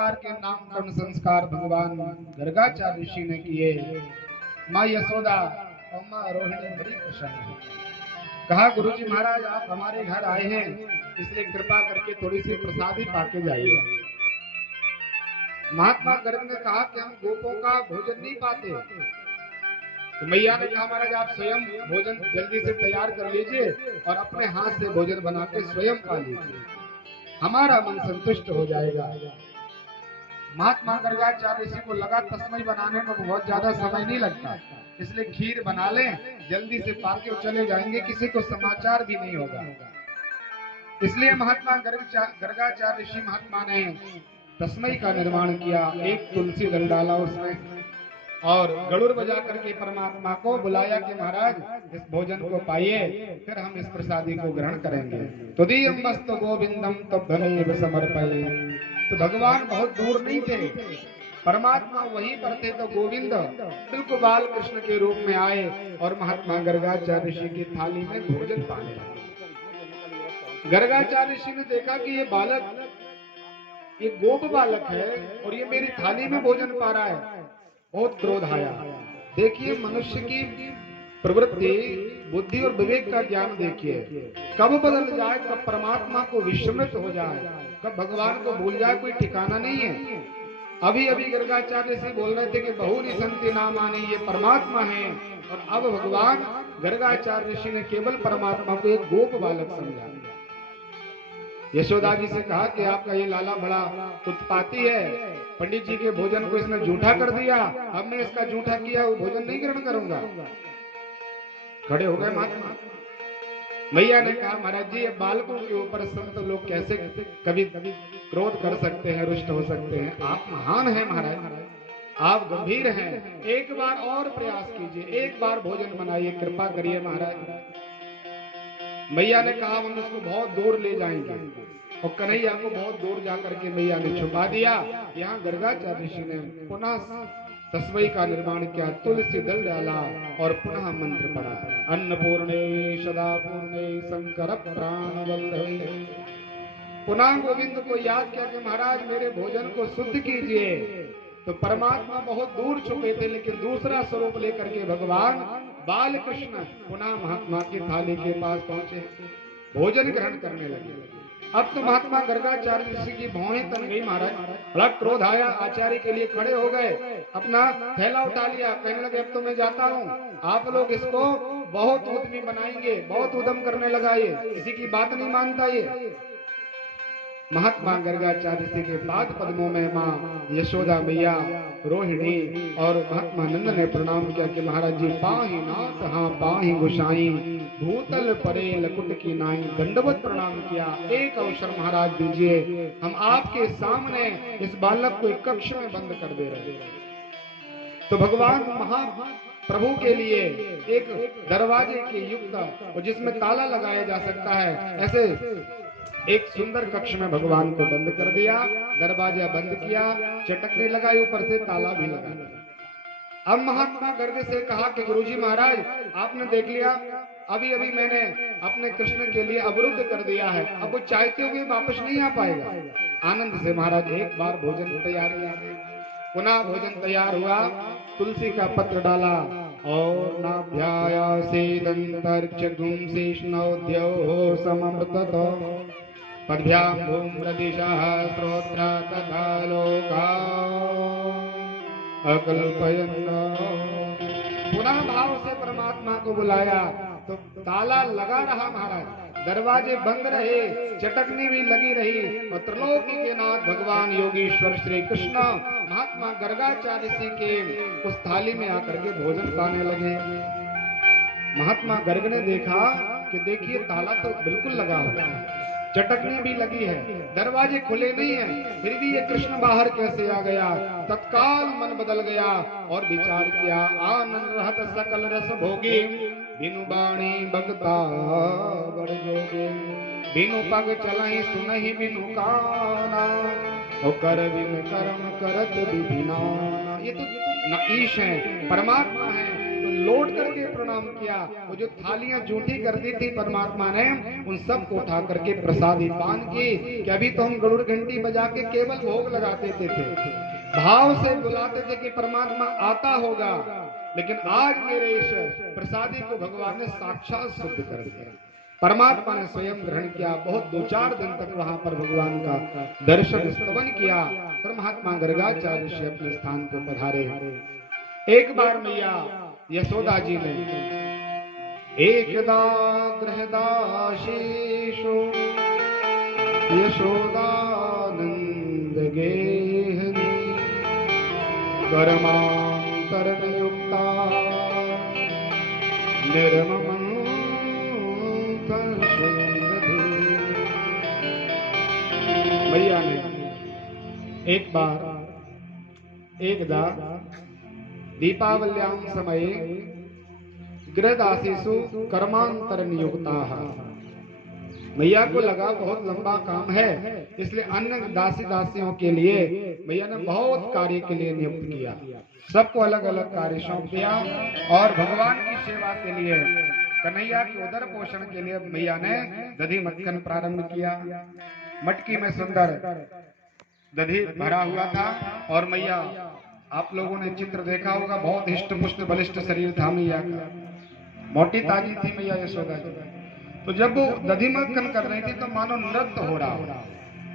प्रकार के नामकरण संस्कार भगवान गर्गाचार्य ऋषि ने किए। माँ यशोदा और माँ रोहिणी बड़ी प्रसन्न हुई। कहा, गुरुजी महाराज आप हमारे घर आए हैं, इसलिए कृपा करके थोड़ी सी प्रसादी पाके जाइए। महात्मा गर्ग ने कहा कि हम गोपों का भोजन नहीं पाते। तो मैया ने कहा, महाराज आप स्वयं भोजन जल्दी से तैयार कर लीजिए और अपने हाथ से भोजन बना के स्वयं खा लीजिए, हमारा मन संतुष्ट हो जाएगा। महात्मा गर्गाचार्य ऋषि को लगा तस्मै बनाने में बहुत ज्यादा समय नहीं लगता, इसलिए खीर बना लें, जल्दी से पाके चले जाएंगे, किसी को समाचार भी नहीं होगा। इसलिए महात्मा गर्गाचार्य ऋषि महात्मा ने तस्मै का निर्माण किया। एक तुलसी दल डाला उसमें और गरुड़ बजा करके परमात्मा को बुलाया कि महाराज इस भोजन को पाइए, फिर हम इस प्रसादी को ग्रहण करेंगे। तो दीयम मस्त गोविंदम तब समर्पये। तो भगवान बहुत दूर नहीं थे, परमात्मा वहीं पर थे। तो गोविंद बिल्कुल बाल कृष्ण के रूप में आए और महात्मा गर्गाचार्य ऋषि की थाली में भोजन पाने लगे। गर्गाचार्य ऋषि ने देखा कि ये बालक, ये गोप बालक है और ये मेरी थाली में भोजन पा रहा है। बहुत क्रोध आया। देखिए मनुष्य की प्रवृत्ति, बुद्धि और विवेक का ज्ञान देखिए, कब बदल जाए, कब परमात्मा को विस्मृत हो जाए, कब भगवान को भूल जाए, कोई ठिकाना नहीं है। अभी अभी गर्गाचार्य ऋषि बोल रहे थे कि बहुनी संति नामानि, ये परमात्मा है, और अब भगवान गर्गाचार्य ऋषि ने केवल परमात्मा को एक गोप बालक समझा। यशोदा जी से कहा कि आपका ये लाला बड़ा उत्पाती है, पंडित जी के भोजन को इसने जूठा कर दिया, अब मैं इसका जूठा किया वो भोजन नहीं ग्रहण करूंगा। खड़े हो गए महात्मा। मैया ने कहा, महाराज जी ये बालकों के ऊपर संत लोग कैसे कभी क्रोध कर सकते हैं, रुष्ट हो सकते हैं। आप महान हैं महाराज, आप गंभीर हैं, एक बार और प्रयास कीजिए, एक बार भोजन बनाइए, कृपा करिए महाराज। मैया ने कहा हम उसको बहुत दूर ले जाएंगे, और कन्हैया को बहुत दूर जाकर के मैया ने छुपा दिया। यहाँ गर्गाचार्य ऋषि ने पुनः तस्मै का निर्माण किया, तुलसी दल डाला और पुनः मंत्र पढ़ा, अन्नपूर्णे सदा पूर्णे शंकर प्राण वल्लभे। पुनः गोविंद को याद किया कि महाराज मेरे भोजन को शुद्ध कीजिए। तो परमात्मा बहुत दूर छुपे थे, लेकिन दूसरा स्वरूप लेकर के भगवान बाल कृष्ण पुनः महात्मा की थाली के पास पहुंचे, भोजन ग्रहण करने लगे। अब तो महात्मा गर्गाचार्य ऋषि की भौहें तन गई महाराज, बड़ा क्रोध आया, आचार्य के लिए खड़े हो गए, अपना थैला उठा लिया, कहने लगे अब तो मैं जाता हूँ, आप लोग इसको बहुत उद्यमी बनाएंगे, बहुत उद्यम करने लगा, ये किसी की बात नहीं मानता। ये महात्मा गर्गाचार्य ऋषि के पाद पद्मों में माँ यशोदा मैया, रोहिणी और महात्मा नंद ने प्रणाम किया कि महाराज जी पाहि नाथ हाँ पाहि गोसाई, भूतल परे लकुट की नाई। दंडवत प्रणाम किया। एक अवसर महाराज दीजिए, हम आपके सामने इस बालक को एक कक्ष में बंद कर दे रहे हैं। तो भगवान महाप्रभु के लिए एक दरवाजे के युक्त और जिसमें ताला लगाया जा सकता है, ऐसे एक सुंदर कक्ष में भगवान को बंद कर दिया, दरवाजा बंद किया, चटकने लगाई, ऊपर से ताला भी लगा दिया। अब महात्मा गर्ग से कहा कि गुरुजी महाराज आपने देख लिया, अभी अभी मैंने अपने कृष्ण के लिए अवरुद्ध कर दिया है, अब वो चाहते हुए वापस नहीं आ पाएगा। आनंद से महाराज एक बार भोजन तैयार किया, पुनः भोजन तैयार हुआ, तुलसी का पत्र डाला और नाभ्यायासे दंतर्चगुं शेषनौद्यो सममृततो पद्भ्यां भूम्रदिशः श्रोत्र तथा लोका अकल्पयन्। पुनः भाव से परमात्मा को बुलाया तो ताला लगा रहा महाराज, दरवाजे बंद रहे, चटकनी भी लगी रही, और त्रिलोकी के नाथ भगवान योगीश्वर श्री कृष्ण महात्मा गर्गाचार्य ऋषि के उस थाली में आकर के भोजन पाने लगे। महात्मा गर्ग ने देखा कि देखिए ताला तो बिल्कुल लगा हुआ है, चटकने भी लगी है, दरवाजे खुले नहीं है, फिर भी ये कृष्ण बाहर कैसे आ गया। तत्काल मन बदल गया और विचार किया, आनंद रहत सकल रस भोगे, बिनु बाणी बगता बड़ जोगे, बिनु पग चलहि सुनहि बिनु काना, और कर बिनु कर्म करत विधिना। ये तो ईश है, परमात्मा है, तो लौट करके प्रणाम किया। वो जो थालियां जूठी कर दी थी परमात्मा ने, उन सब को उठा करके प्रसादी पान की। कि अभी तो हम गरुड़ घंटी बजा के केवल भोग लगा देते थे, भाव से बुलाते थे कि परमात्मा आता होगा, लेकिन आज मेरे इस प्रसादी को भगवान ने साक्षात शुद्ध कर दिया। परमात्मा ने स्वयं ग्रहण किया। बहुत 2-4 दिन तक वहां पर भगवान का दर्शन स्तवन किया। फिर महात्मा गर्गाचार्य ऋषि अपने स्थान को पधारे। एक बार मैया यशोदा जी ने एकदा गृहदाशीषु यशोदानंद गेहनी कर्मांतरयुक्ता निर्मम भैया ने एकदा दीपावल्यां समये गृहदासीषु कर्मांतर नियुक्ता। मैया को लगा बहुत लंबा काम है, इसलिए अन्य दासी दासियों के लिए मैया ने बहुत कार्य के लिए नियुक्त किया। सबको अलग अलग कार्य सौंप दिया और भगवान की सेवा के लिए, कन्हैया की उदर पोषण के लिए मैया ने दधी मक्खन प्रारंभ किया। मटकी में सुंदर दधी भरा हुआ था और मैया, आप लोगों ने चित्र देखा होगा, बहुत हिष्ट पुष्ट बलिष्ठ शरीर था मैया का, मोटी ताजी थी मैया यशोदा जी। तो जब वो दधी मक्खन कर रही थी तो मानो नृत्य हो रहा,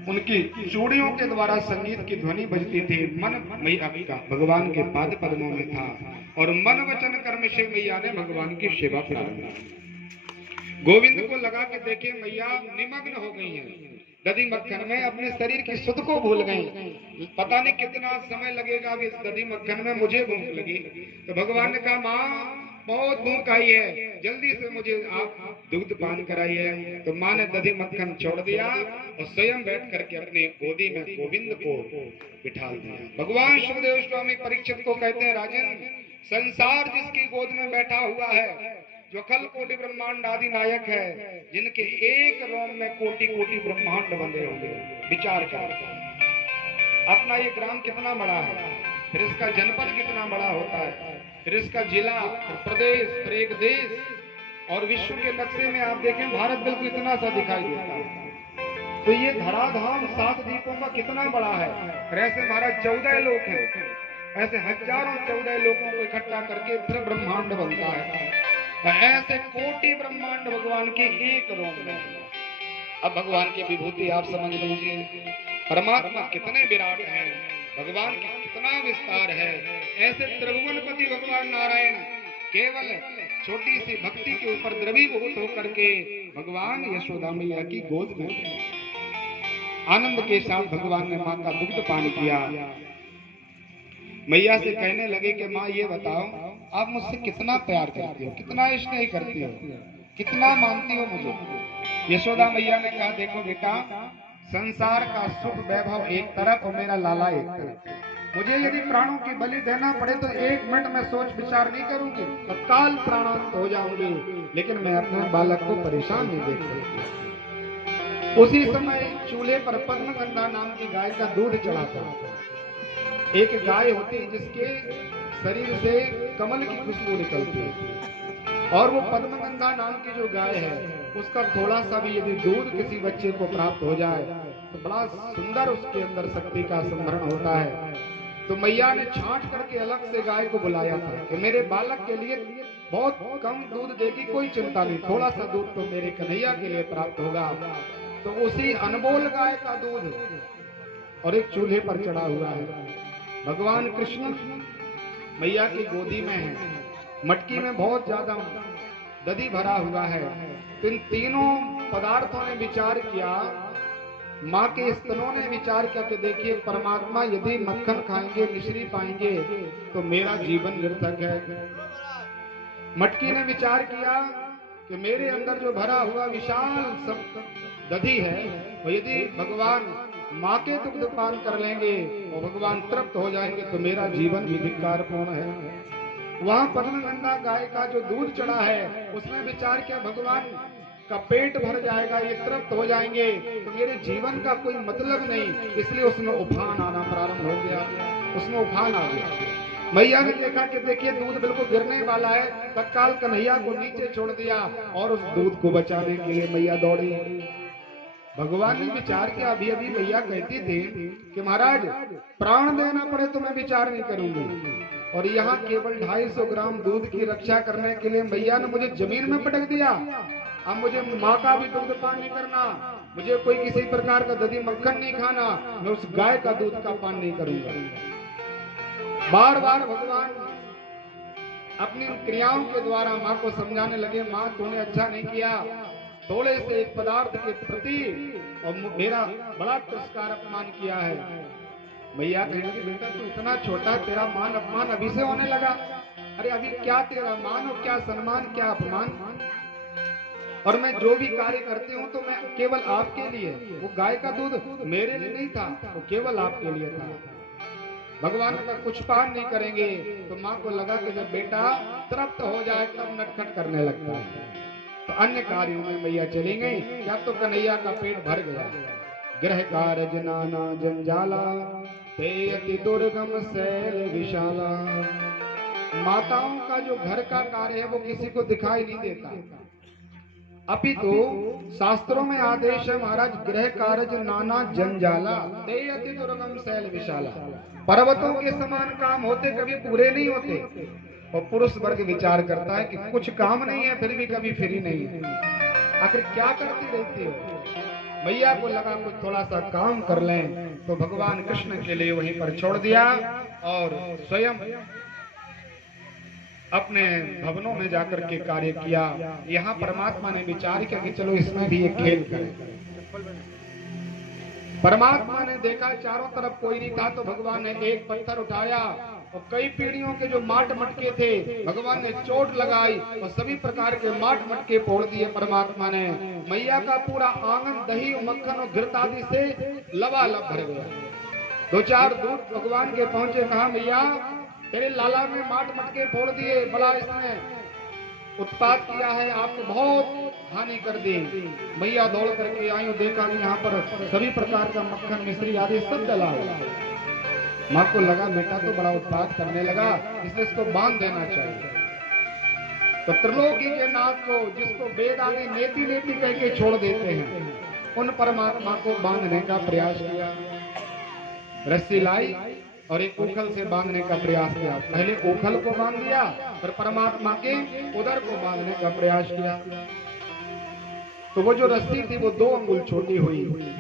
उनकी चूड़ियों के द्वारा संगीत की ध्वनि बजती थी। मन मैया का भगवान के पाद पद्मों में था और मन वचन कर्म से मैया ने भगवान की सेवा प्रारंभ की। गोविंद को लगा कि देखिए मैया निमग्न हो गई हैं दधी मक्खन में, अपने शरीर की सुध को भूल गई। पता नहीं कितना समय लगेगा कि इस दधी मक्खन में मुझे भूख लगी। तो भगवान ने कहा, माँ बहुत भूख आई है, जल्दी से मुझे आप दूध पान कराइए। तो माँ ने दधी मक्खन छोड़ दिया और स्वयं बैठ करके अपने गोदी में गोविंद को बिठा दिया। भगवान सुखदेव स्वामी परीक्षित को कहते हैं, राजन, संसार जिसकी गोद में बैठा हुआ है, जो अखिल कोटि ब्रह्मांड आदि नायक है, जिनके एक रोम में कोटि कोटि ब्रह्मांड बंधे होंगे। विचार कर, अपना ये ग्राम कितना बड़ा है, फिर इसका जनपद कितना बड़ा होता है, फिर इसका जिला, फिर प्रदेश, फिर एक देश, और विश्व के नक्शे में आप देखें भारत बिल्कुल इतना सा दिखाई देता है। तो ये धराधाम 7 द्वीपों का कितना बड़ा है। ऐसे महाराज 14 लोक हैं, ऐसे हजारों 14 लोगों को इकट्ठा करके फिर ब्रह्मांड बनता है। ऐसे कोटि ब्रह्मांड भगवान के एक रोम में। अब भगवान की विभूति आप समझ लीजिए, परमात्मा कितने विराट हैं, भगवान का कितना विस्तार है। ऐसे त्रिभुवनपति भगवान नारायण केवल छोटी सी भक्ति के ऊपर द्रवीभूत होकर के भगवान यशोदा मैया की गोद में आनंद के साथ भगवान ने मां का दुग्ध पान किया। मैया से कहने लगे कि माँ ये बताओ, आप मुझसे कितना प्यार करती हो, कितना स्नेह करती हो, कितना मानती हो मुझे। यशोदा मैया ने कहा, देखो बेटा, संसार का सुख वैभव एक तरफ और मेरा लाला एक तरफ। मुझे यदि प्राणों की बलि देना पड़े तो 1 मिनट में सोच विचार नहीं करूंगी, तत्काल प्राणांत हो जाऊंगी, लेकिन मैं अपने बालक को परेशान नहीं देख सकती। उसी समय चूल्हे पर पद्मगंधा नाम की गाय का दूध चढ़ा था। एक गाय होती है जिसके शरीर से कमल की खुशबू निकलती है, और वो पद्मगंधा नाम की जो गाय है, उसका थोड़ा सा भी यदि दूध किसी बच्चे को प्राप्त हो जाए तो बड़ा सुंदर उसके अंदर शक्ति का संभरण होता है। तो मैया ने छांट करके अलग से गाय को बुलाया था कि मेरे बालक के लिए बहुत कम दूध देगी, कोई चिंता नहीं, थोड़ा सा दूध तो मेरे कन्हैया के लिए प्राप्त होगा। तो उसी अनमोल गाय का दूध और एक चूल्हे पर चढ़ा हुआ है। भगवान कृष्ण मैया की गोदी में है, मटकी में बहुत ज्यादा दधी भरा हुआ है। तो इन तीनों पदार्थों ने विचार किया, माँ के स्तनों ने विचार किया कि देखिए परमात्मा यदि मक्खन खाएंगे, मिश्री पाएंगे तो मेरा जीवन निरर्थक है। मटकी ने विचार किया कि मेरे अंदर जो भरा हुआ विशाल सब दधी है, वो यदि भगवान माँ के दुग्ध पान कर लेंगे और भगवान तृप्त हो जाएंगे तो मेरा जीवन भी धिक्कारपूर्ण है। वहां पद्मगंधा गाय का जो दूध चढ़ा है, उसने विचार किया भगवान का पेट भर जाएगा, ये तृप्त हो जाएंगे तो मेरे जीवन का कोई मतलब नहीं, इसलिए उसमें उफान आना प्रारंभ हो गया, उसमें उफान आ गया। मैया ने देखा कि देखिए दूध बिल्कुल गिरने वाला है, तत्काल कन्हैया को नीचे छोड़ दिया और उस दूध को बचाने के लिए मैया दौड़ी। भगवान ने विचार किया, अभी अभी मैया कहती थी कि महाराज प्राण देना पड़े तो मैं विचार नहीं करूंगी, और यहाँ केवल 250 ग्राम दूध की रक्षा करने के लिए मैया ने मुझे जमीन में पटक दिया। अब मुझे माँ का भी दूध पान नहीं करना, मुझे कोई किसी प्रकार का दही मक्खन नहीं खाना, मैं उस गाय का दूध का पान नहीं करूंगा। बार बार भगवान अपनी क्रियाओं के द्वारा माँ को समझाने लगे, माँ तूने अच्छा नहीं किया, थोड़े से एक पदार्थ के प्रति और मेरा बड़ा तिरस्कार अपमान किया है। मैया कहने लगी, बेटा तू इतना छोटा, तेरा मान अपमान अभी से होने लगा। अरे अभी क्या तेरा मान और क्या सम्मान, क्या अपमान, और मैं जो भी कार्य करती हूँ तो मैं केवल आपके लिए, वो गाय का दूध मेरे लिए नहीं था, वो केवल आपके लिए था। भगवान अगर कुछ पान नहीं करेंगे तो माँ को लगा कि जब बेटा तृप्त हो जाए तब नटखट करने लगता है, तो अन्य कार्यों में मैया चली गई। या तो कन्हैया का पेट भर गया। ग्रह कारज नाना जंजाला, ते अति दुर्गम शैल विशाला। माताओं का जो घर का कार्य है वो किसी को दिखाई नहीं देता, अपितु शास्त्रों में आदेश है महाराज, गृह कार्य नाना जंजाला, ते अति दुर्गम शैल विशाला। पर्वतों के समान काम होते कभी पूरे नहीं होते, और पुरुष वर्ग विचार करता है कि कुछ काम नहीं है फिर भी कभी फ्री नहीं है, आखिर क्या करती रहती हो। मैया को लगा कुछ थोड़ा सा काम कर लें, तो भगवान कृष्ण के लिए वहीं पर छोड़ दिया और स्वयं अपने भवनों में जाकर के कार्य किया। यहाँ परमात्मा ने विचार किया कि चलो इसमें भी एक खेल करें। परमात्मा ने देखा चारों तरफ कोई नहीं था, तो भगवान ने एक पत्थर उठाया और कई पीढ़ियों के जो माट मटके थे भगवान ने चोट लगाई और सभी प्रकार के माट मटके फोड़ दिए। परमात्मा ने मैया का पूरा आंगन दही मक्खन और घृत आदि से लबालब भर गया। दो चार दूत भगवान के पहुंचे, कहा मैया तेरे लाला में माट मटके फोड़ दिए, बड़ा इसने उत्पात किया है, आपने बहुत हानि कर दी। मैया दौड़ करके आई और देखा कि यहाँ पर सभी प्रकार का मक्खन मिश्री आदि सब डला हुआ। माँ को लगा बेटा तो बड़ा उत्पात करने लगा, इसलिए इसको बांध देना चाहिए। तो त्रिलोकी के नाथ को, जिसको वेद आदि नेति नेति कह के छोड़ देते हैं, उन परमात्मा को बांधने का प्रयास किया। रस्सी लाई और एक उखल से बांधने का प्रयास किया। पहले उखल को बांध दिया, फिर परमात्मा के उदर को बांधने का प्रयास किया। तो वो जो रस्सी थी वो 2 अंगुल छोटी हुई।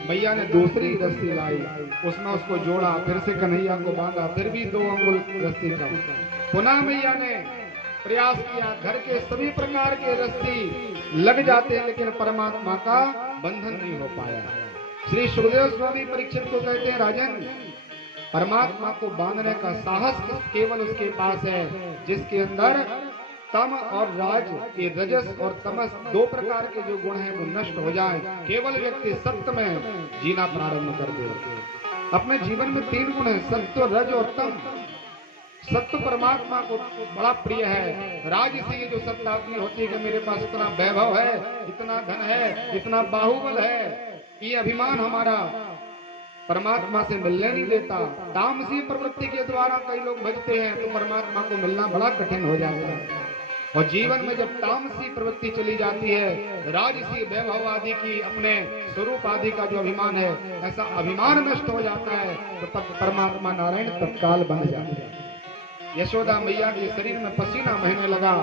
मैया ने दूसरी रस्सी लाई, उसमें उसको जोड़ा, फिर से कन्हैया को बांधा, फिर भी 2 अंगुल रस्सी कम। पुनः मैया ने प्रयास किया, घर के सभी प्रकार के रस्सी लग जाते हैं लेकिन परमात्मा का बंधन नहीं हो पाया। श्री सुखदेव स्वामी परीक्षित को कहते हैं, राजन परमात्मा को बांधने का साहस केवल उसके पास है जिसके अंदर तम और राज, ये रजस और तमस 2 प्रकार के जो गुण हैं वो नष्ट हो जाए। केवल व्यक्ति सत्य में जीना प्रारंभ कर दे। अपने जीवन में 3 गुण है, सत्य, रज और तम। सत्य परमात्मा को बड़ा प्रिय है। राज इसी जो सत्य आदमी होती है कि मेरे पास इतना वैभव है, इतना धन है, इतना बाहुबल है, ये अभिमान हमारा परमात्मा से मिलने नहीं देता। तामसी प्रवृत्ति के द्वारा कई लोग भजते हैं तो परमात्मा को मिलना बड़ा कठिन हो जाता है। और जीवन में जब तामसी प्रवृत्ति चली जाती है, राजसी वैभव आदि की, अपने स्वरूप आदि का जो अभिमान है, ऐसा अभिमान नष्ट हो जाता है तो तब परमात्मा नारायण तत्काल बन जाते हैं। यशोदा मैया के शरीर में पसीना बहने लगा।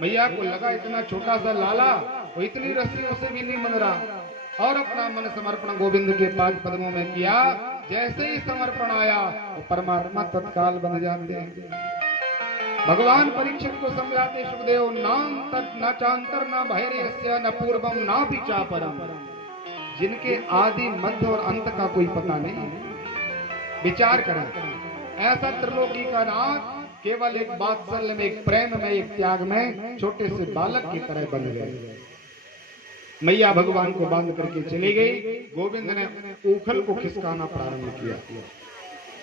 मैया को लगा इतना छोटा सा लाला, वो इतनी रस्सियों से भी नहीं बन रहा, और अपना मन समर्पण गोविंद के 5 पद्मों में किया। जैसे ही समर्पण आया वो परमात्मा तत्काल बन जाते हैं। भगवान परीक्षित को समझाते सुखदेव, नाम तत् न चांतर न बहिर्यस्य न पूर्वम न पिचा परम। जिनके आदि मध्य और अंत का कोई पता नहीं, विचार करें। ऐसा त्रिलोकी का नाथ केवल एक वात्सल्य में, एक प्रेम में, एक त्याग में छोटे से बालक की तरह बन गए। मैया भगवान को बांध करके चली गई। गोविंद ने उखल को खिसकाना प्रारंभ किया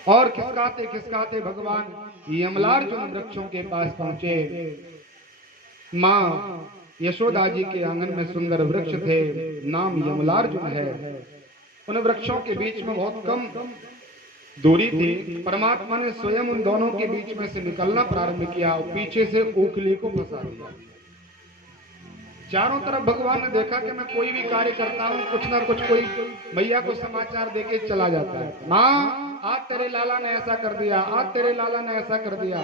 और खिसकाते खिसकाते भगवान यमलार्जुन वृक्षों के पास पहुंचे। माँ यशोदा जी के आंगन में सुंदर वृक्ष थे, नाम यमलार्जुन है। उन वृक्षों के बीच में बहुत कम दूरी थी, परमात्मा ने स्वयं उन दोनों के बीच में से निकलना प्रारंभ किया और पीछे से ओखली को फंसा दिया। चारों तरफ भगवान ने देखा कि मैं कोई भी कार्य करता हूँ, कुछ ना कुछ कोई मैया को समाचार देके चला जाता है, माँ आज तेरे लाला ने ऐसा कर दिया, आज तेरे लाला ने ऐसा कर दिया।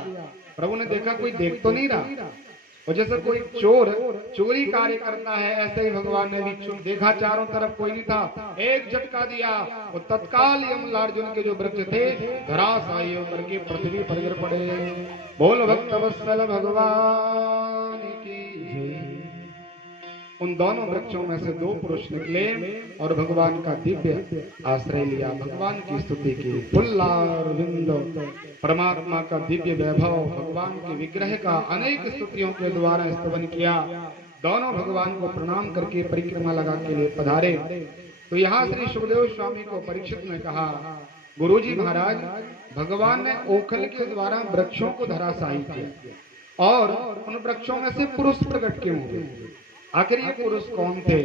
प्रभु ने देखा कोई देख तो नहीं रहा, और जैसे कोई चोर चोरी कार्य करता है ऐसे ही भगवान ने भी देखा चारों तरफ कोई नहीं था, एक झटका दिया और तत्काल यमलार्जुन के जो वृक्ष थे धराशायी होकर के पृथ्वी पर गिर पड़े। बोल भक्त वत्सल भगवान की। उन दोनों वृक्षों में से दो पुरुष निकले और भगवान का दिव्य आश्रय लिया, भगवान की स्तुति की। पुल्लारविंद परमात्मा का दिव्य वैभव, भगवान के विग्रह का अनेक स्तुतियों के द्वारा स्तवन किया। दोनों भगवान को प्रणाम करके परिक्रमा लगा के लिए पधारे। तो यहाँ श्री सुखदेव स्वामी को परीक्षित ने कहा, गुरुजी महाराज, भगवान ने ओखल के द्वारा वृक्षों को धराशायी किया और उन वृक्षों में से पुरुष प्रकट क्यों हुए? आखिर ये पुरुष कौन थे,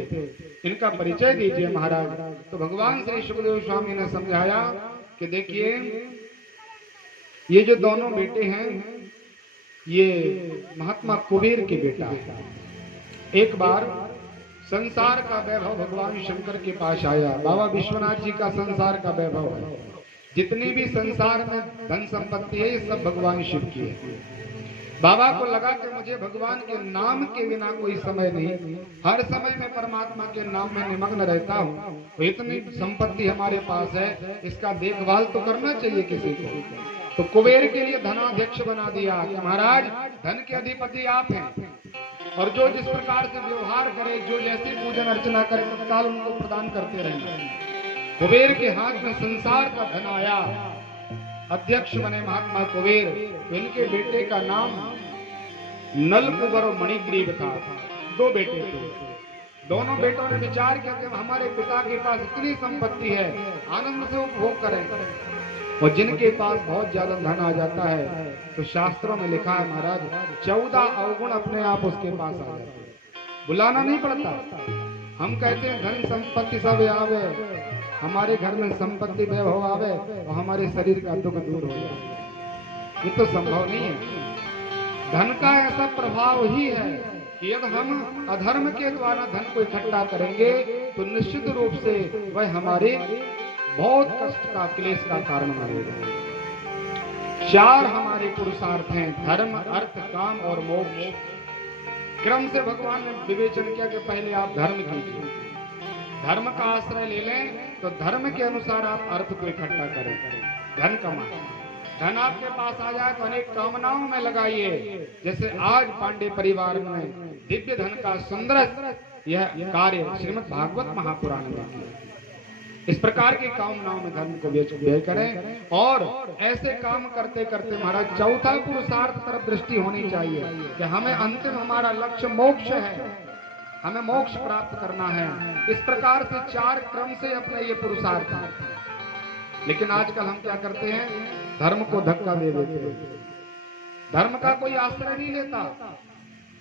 इनका परिचय दीजिए महाराज। तो भगवान श्री सुखदेव स्वामी ने समझाया कि देखिए, ये जो दोनों बेटे हैं ये महात्मा कुबेर के बेटा है। एक बार संसार का वैभव भगवान शंकर के पास आया, बाबा विश्वनाथ जी का संसार का वैभव है, जितनी भी संसार में धन संपत्ति है ये सब भगवान शिव की है। बाबा को लगा कि मुझे भगवान के नाम के बिना कोई समय नहीं, हर समय मैं परमात्मा के नाम में निमग्न रहता हूँ, तो इतनी संपत्ति हमारे पास है, इसका देखभाल तो करना चाहिए किसी को। तो कुबेर के लिए धनाध्यक्ष बना दिया कि महाराज धन के अधिपति आप हैं और जो जिस प्रकार से व्यवहार करे, जो जैसी पूजन अर्चना करे तत्काल उनको प्रदान करते रहेंगे। कुबेर के हाथ में संसार का धन आया, अध्यक्ष बने महात्मा कुबेर। इनके बेटे का नाम नलकुबर और मणिग्रीव था। दो बेटे थे। दोनों बेटों ने विचार किया कि हमारे पिता के पास इतनी संपत्ति है, आनंद से उपभोग करें। और जिनके पास बहुत ज्यादा धन आ जाता है तो शास्त्रों में लिखा है महाराज 14 अवगुण अपने आप उसके पास आ जाते हैं, बुलाना नहीं पड़ता। हम कहते हैं धन संपत्ति सब आवे, हमारे घर में संपत्ति वैभव आवे और हमारे शरीर का दुख दूर हो जाए, ये तो संभव नहीं है। धन का ऐसा प्रभाव ही है कि यदि हम अधर्म के द्वारा धन को इकट्ठा करेंगे तो निश्चित रूप से वह हमारे बहुत कष्ट का, क्लेश का कारण बनेगा। 4 हमारे पुरुषार्थ हैं, धर्म, अर्थ, काम और मोक्ष। क्रम से भगवान ने विवेचन किया कि पहले आप धर्म कीजिए, धर्म का आश्रय ले लें तो धर्म के अनुसार आप अर्थ को इकट्ठा करें, धन कमाएं। धन आपके पास आ जाए तो अनेक कामनाओं में लगाइए। जैसे आज पांडे परिवार में दिव्य धन का सुंदर यह कार्य श्रीमद् भागवत महापुराण में किया। इस प्रकार की कामनाओं में धन को व्यय करें और ऐसे काम करते करते महाराज चौथा पुरुषार्थ तरफ दृष्टि होनी चाहिए कि हमें अंतिम हमारा लक्ष्य मोक्ष है, हमें मोक्ष प्राप्त करना है। इस प्रकार से 4 क्रम से अपने ये पुरुषार्थ है। लेकिन आजकल हम क्या करते हैं, धर्म को धक्का दे देते हैं, धर्म का कोई आश्रय नहीं लेता।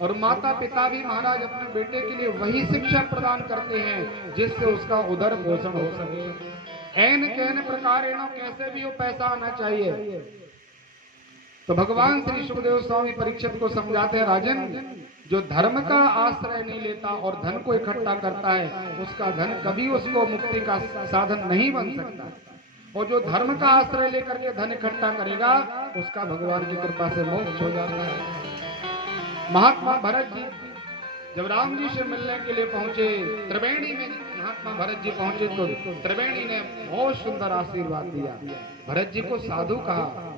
और माता पिता भी महाराज अपने बेटे के लिए वही शिक्षा प्रदान करते हैं जिससे उसका उदर पोषण हो सके। ऐन कैन प्रकार कैसे भी वो पैसा आना चाहिए। तो भगवान श्री सुखदेव स्वामी परीक्षित को समझाते हैं, राजन जो धर्म का आश्रय नहीं लेता और धन को इकट्ठा करता है उसका धन कभी उसको मुक्ति का साधन नहीं बन सकता, और जो धर्म का आश्रय लेकर के धन इकट्ठा करेगा उसका भगवान की कृपा से मोक्ष हो जाता है। महात्मा भरत जी जब राम जी से मिलने के लिए पहुंचे, त्रिवेणी में महात्मा भरत जी पहुंचे तो त्रिवेणी ने बहुत सुंदर आशीर्वाद दिया। भरत जी को साधु कहा,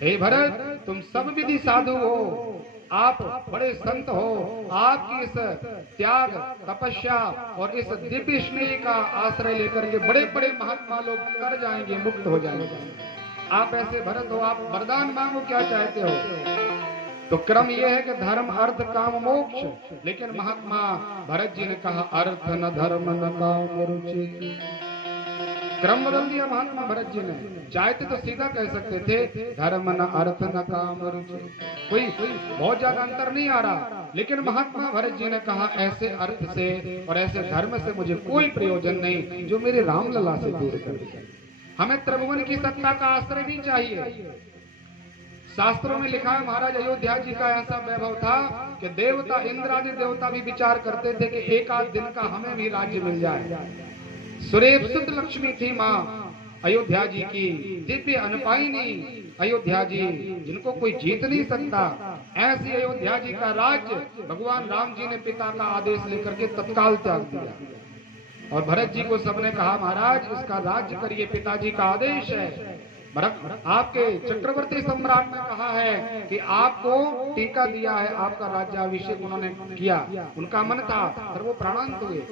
हे भरत तुम सब विधि साधु हो, आप बड़े संत हो, आपकी इस त्याग तपस्या और इस दिव्य स्नेह का आश्रय लेकर के बड़े बड़े महात्मा लोग कर जाएंगे, मुक्त हो जाएंगे। आप ऐसे भरत हो, आप वरदान मांगो, क्या चाहते हो? तो क्रम यह है कि धर्म, अर्थ, काम, मोक्ष। लेकिन महात्मा भरत जी ने कहा अर्थ न धर्म न काम रुचि। क्रम बदल दिया महात्मा भरत जी ने। चाहते तो सीधा कह सकते थे धर्म न अर्थ न काम रुचि, कोई बहुत ज्यादा अंतर नहीं आ रहा। लेकिन महात्मा भरत जी ने कहा ऐसे अर्थ से और ऐसे धर्म से मुझे कोई प्रयोजन नहीं जो मेरे रामलला से दूर कर दे। हमें त्रिभुवन की सत्ता का आश्रय भी चाहिए। शास्त्रों में लिखा है महाराज अयोध्या जी का ऐसा वैभव था कि देवता इंद्र आदि देवता भी विचार करते थे कि एक आध दिन का हमें भी राज्य मिल जाए। सुरेप्सुत लक्ष्मी थी माँ अयोध्या जी की, दिव्य अनपायिनी अयोध्या जी, जिनको कोई जीत नहीं सकता। ऐसी अयोध्या जी का राज्य भगवान राम जी ने पिता का आदेश लेकर के तत्काल त्याग दिया। और भरत जी को सबने कहा महाराज इसका राज्य करिए, पिताजी का आदेश है। भरत आपके चक्रवर्ती सम्राट ने कहा है कि आपको टीका दिया है, आपका राज्याभिषेक उन्होंने किया, उनका मन था, पर वो प्राणांत हुए,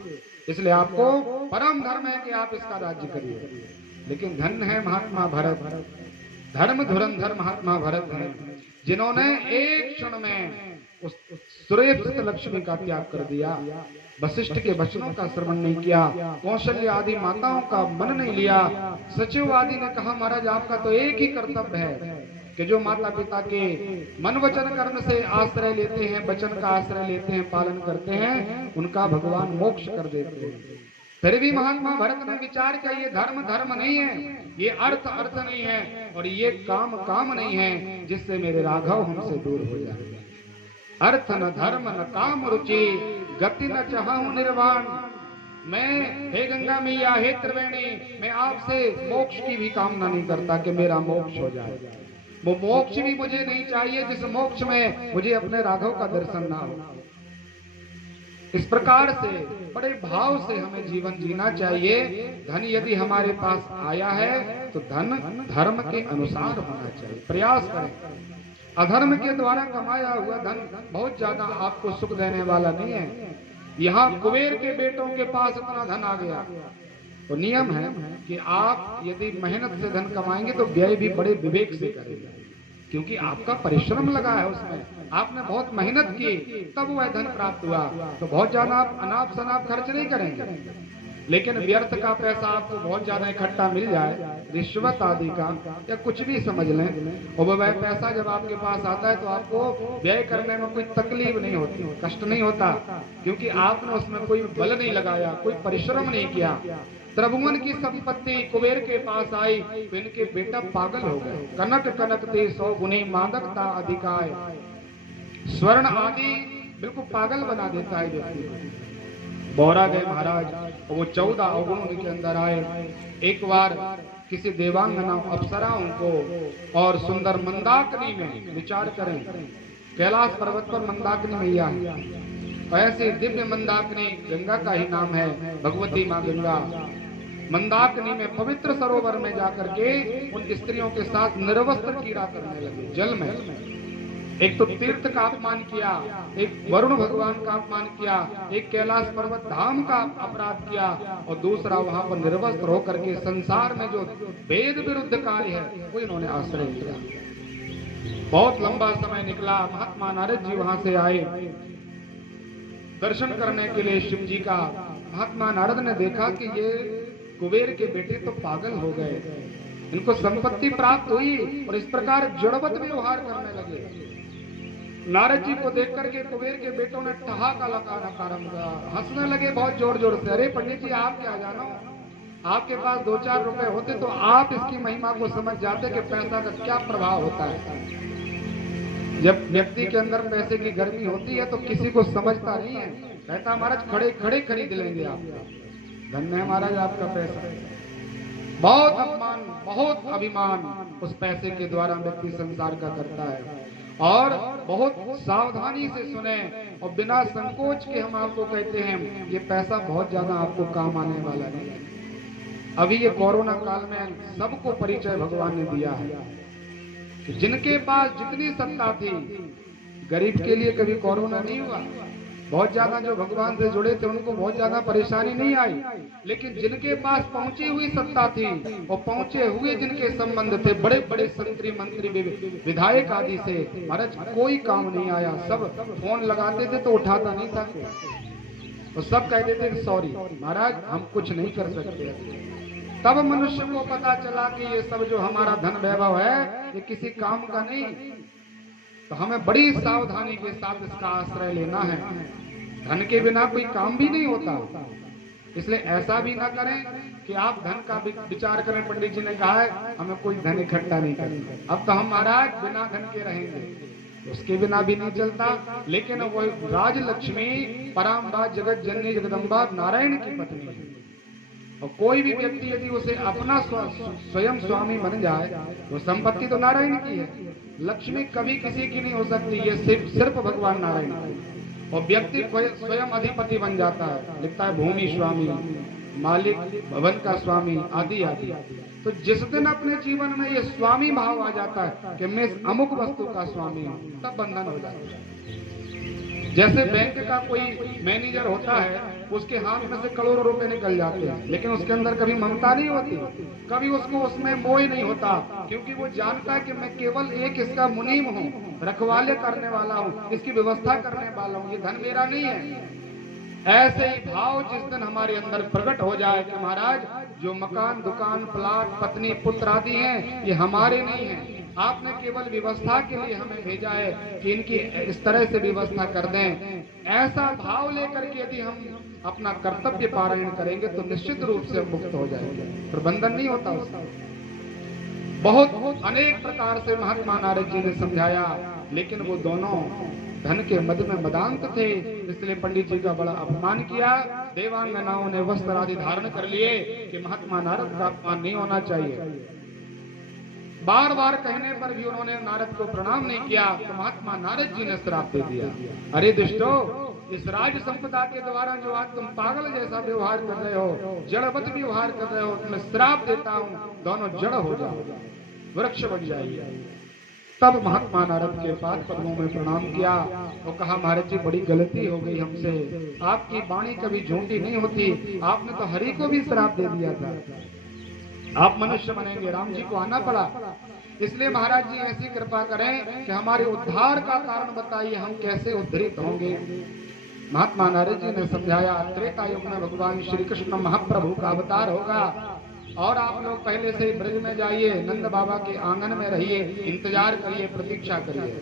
इसलिए आपको परम धर्म है कि आप इसका राज्य करिए। लेकिन धन्य है महात्मा भरत, धर्म धुरंधर महात्मा भरत है, जिन्होंने एक क्षण में उस सुरेप्सित लक्ष्मी का त्याग कर दिया, वशिष्ठ के वचनों का श्रवण नहीं किया, कौशल्य आदि माताओं का मन नहीं लिया। सचिव आदि ने कहा महाराज आपका तो एक ही कर्तव्य है कि जो माता पिता के मन वचन कर्म से आश्रय लेते हैं, वचन का आश्रय लेते हैं, पालन करते हैं, उनका भगवान मोक्ष कर देते हैं। फिर भी महात्मा भरत ने विचार किया ये धर्म धर्म नहीं है, ये अर्थ अर्थ नहीं है, और ये काम काम नहीं है जिससे मेरे राघव हमसे दूर हो जाए। अर्थ न धर्म न काम रुचि, गति न चाहूं निर्वाण। मैं हे गंगा मैया, हे त्रिवेणी, मैं आपसे मोक्ष की भी कामना नहीं करता कि मेरा मोक्ष हो जाए। वो मोक्ष भी मुझे नहीं चाहिए जिस मोक्ष में मुझे अपने राघव का दर्शन ना हो। इस प्रकार से बड़े भाव से हमें जीवन जीना चाहिए। धन यदि हमारे पास आया है तो धन धर्म के अनुसार होना चाहिए, प्रयास करें। अधर्म के द्वारा कमाया हुआ धन बहुत ज्यादा आपको सुख देने वाला नहीं है। यहाँ कुबेर के बेटों के पास इतना धन आ गया, तो नियम है कि आप यदि मेहनत से धन कमाएंगे तो व्यय भी बड़े विवेक से करेंगे, क्योंकि आपका परिश्रम लगा है उसमें, आपने बहुत मेहनत की तब वह धन प्राप्त हुआ। तो बहुत ज्यादा आप अनाप शनाप खर्च नहीं करेंगे, लेकिन व्यर्थ का पैसा आपको बहुत ज्यादा इकट्ठा मिल जाए, रिश्वत आदि का या कुछ भी समझ लें, और वह पैसा जब आपके पास आता है तो आपको व्यय करने में कोई तकलीफ नहीं होती, कष्ट नहीं होता, क्योंकि आपने उसमें कोई बल नहीं लगाया, कोई परिश्रम नहीं किया। त्रिभुवन की संपत्ति कुबेर के पास आई तो इनके बेटा पागल हो गए। कनक कनक ते 100 गुनी मादकता अधिकाय, स्वर्ण आदि बिल्कुल पागल बना देता है व्यक्ति। बौरा गए महाराज, और वो 14 अवगुण के अंदर आए। एक बार किसी देवांगना अप्सराओं को और सुंदर मंदाकिनी में विचार करें, कैलाश पर्वत पर मंदाकिनी मैया है, ऐसे दिव्य मंदाकिनी, गंगा का ही नाम है, भगवती माँ गंगा। मंदाकिनी में पवित्र सरोवर में जाकर के उन स्त्रियों के साथ निर्वस्त्र कीड़ा करने लगे जल में। एक तो तीर्थ का अपमान किया, एक वरुण भगवान का अपमान किया, एक कैलाश पर्वत धाम का अपराध किया, और दूसरा वहां पर निर्वस्त्र होकर के संसार में जो वेद विरुद्ध कार्य है वो इन्होंने आश्रय लिया। बहुत लंबा समय निकला, महात्मा नारद जी वहां से आए दर्शन करने के लिए शिव जी का। महात्मा नारद ने देखा कि ये कुबेर के बेटे तो पागल हो गए, इनको संपत्ति प्राप्त हुई और इस प्रकार जड़वत व्यवहार करने लगे। नारद जी को देख करके कुबेर के बेटों ने ठहाका लगाना प्रारंभ किया, हंसने लगे बहुत जोर जोर से। अरे पंडित जी आप क्या जानो, आपके पास 2-4 रुपए होते तो आप इसकी महिमा को समझ जाते कि पैसा का क्या प्रभाव होता है। जब व्यक्ति के अंदर पैसे की गर्मी होती है तो किसी को समझता नहीं है, कहता महाराज खड़े खड़े खरीद लेंगे आपका। धन्य है महाराज आपका पैसा। बहुत अपमान, बहुत अभिमान उस पैसे के द्वारा व्यक्ति संसार का करता है। और बहुत सावधानी से सुने और बिना संकोच के हम आपको कहते हैं ये पैसा बहुत ज्यादा आपको काम आने वाला नहीं है। अभी ये कोरोना काल में सबको परिचय भगवान ने दिया है कि जिनके पास जितनी सत्ता थी, गरीब के लिए कभी कोरोना नहीं हुआ। बहुत ज्यादा जो भगवान से जुड़े थे उनको बहुत ज्यादा परेशानी नहीं आई, लेकिन जिनके पास पहुंची हुई सत्ता थी और पहुंचे हुए जिनके संबंध थे बड़े बड़े संतरी मंत्री विधायक आदि से, महाराज कोई काम नहीं आया। सब फोन लगाते थे तो उठाता नहीं था, और सब कह देते थे सॉरी महाराज हम कुछ नहीं कर सकते। तब मनुष्य को पता चला कि ये सब जो हमारा धन वैभव है ये किसी काम का नहीं, तो हमें बड़ी सावधानी के साथ इसका आश्रय लेना है। धन के बिना कोई काम भी नहीं होता। इसलिए ऐसा भी ना करें कि आप धन का विचार करें। पंडित जी ने कहा है हमें कोई धन इकट्ठा नहीं करना, अब तो हम महाराज बिना धन के रहेंगे, उसके बिना भी नहीं चलता। लेकिन वो राज लक्ष्मी पराम्बा जगत जननी जगदम्बा नारायण की पत्नी है, और कोई भी व्यक्ति यदि उसे अपना स्वयं स्वामी बन जाए वो संपत्ति तो नारायण की है। लक्ष्मी कभी किसी की नहीं हो सकती, ये सिर्फ भगवान नारायण की। और व्यक्ति स्वयं अधिपति बन जाता है, लिखता है भूमि स्वामी, मालिक, भवन का स्वामी, आदि आदि। तो जिस दिन अपने जीवन में ये स्वामी भाव आ जाता है कि मैं अमुक वस्तु का स्वामी हूं, तब बंधन हो जाता है। जैसे बैंक का कोई मैनेजर होता है, उसके हाथ में से करोड़ों रुपए निकल जाते हैं, लेकिन उसके अंदर कभी ममता नहीं होती, कभी उसको उसमें मोह नहीं होता, क्योंकि वो जानता है कि मैं केवल एक इसका मुनीम हूँ, रखवाले करने वाला हूँ, इसकी व्यवस्था करने वाला हूँ, ये धन मेरा नहीं है। ऐसे ही भाव जिस दिन हमारे अंदर प्रकट हो जाए कि महाराज जो मकान, दुकान, प्लाट, पत्नी, पुत्र आदि हैं ये हमारे नहीं हैं, आपने केवल व्यवस्था के लिए हमें भेजा है कि इनकी इस तरह से व्यवस्था कर दें, ऐसा भाव लेकर के यदि हम अपना कर्तव्य पारायण करेंगे तो निश्चित रूप से मुक्त हो जाएंगे, प्रबंधन नहीं होता उसका। बहुत अनेक प्रकार से महात्मा नारद जी ने समझाया, लेकिन वो दोनों धन के मद में मदांत थे, इसलिए पंडित जी का बड़ा अपमान किया। देवांगनाओं ने वस्त्र आदि धारण कर लिए कि महात्मा नारद का अपमान नहीं होना चाहिए। बार बार कहने पर भी उन्होंने नारद को प्रणाम नहीं किया, तो महात्मा नारद जी ने श्राप दे दिया, अरे दुष्टो, इस राज संपदा के द्वारा जो आज तुम पागल जैसा व्यवहार कर रहे हो, जड़वत व्यवहार कर रहे हो, तुम्हें श्राप देता हूँ, दोनों जड़ हो जाओ, वृक्ष बन जाइए। तब महात्मा नारद के पाद पद्मों में प्रणाम किया और कहा महाराज जी बड़ी गलती हो गई हमसे, आपकी वाणी कभी झूठी नहीं होती, आपने तो हरि को भी श्राप दे दिया था, आप मनुष्य बनेंगे, राम जी को आना पड़ा। इसलिए महाराज जी ऐसी कृपा करें कि हमारे उद्धार का कारण बताइए, हम कैसे उद्धरित होंगे। महात्मा नारद जी ने समझाया, त्रेता युग में भगवान श्री कृष्ण महाप्रभु का अवतार होगा और आप लोग पहले से ब्रज में जाइए, नंद बाबा के आंगन में रहिए, इंतजार करिए, प्रतीक्षा करिए।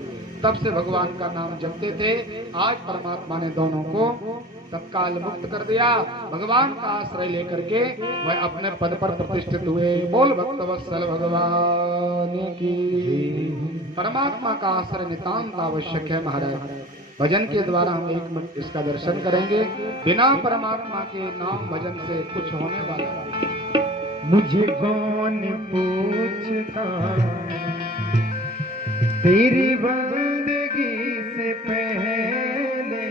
तब से भगवान का नाम जपते थे। आज परमात्मा ने दोनों को तत्काल मुक्त कर दिया। भगवान का आश्रय लेकर के वह अपने पद पर प्रतिष्ठित हुए। बोल भक्तवत्सल भगवान की। परमात्मा का आश्रय नितांत आवश्यक है महाराज। भजन के द्वारा हम एक मिनट इसका दर्शन करेंगे। बिना परमात्मा के नाम भजन से कुछ होने वाला नहीं। मुझे कौन पूछता तेरी बंदगी से पहले,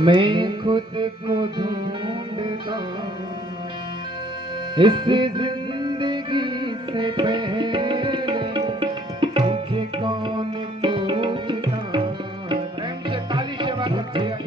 मैं खुद को ढूंढता इस जिंदगी से पहले। मुझे कौन पूछता, प्रेम से ताली सेवा करते हैं।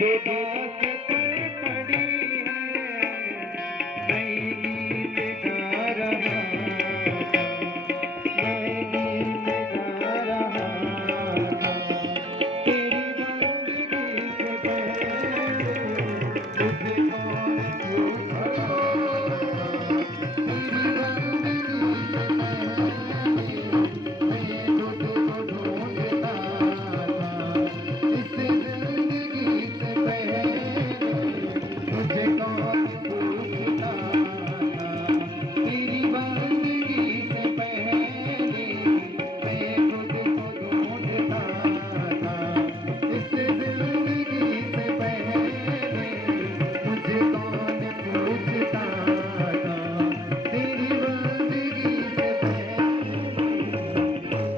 जो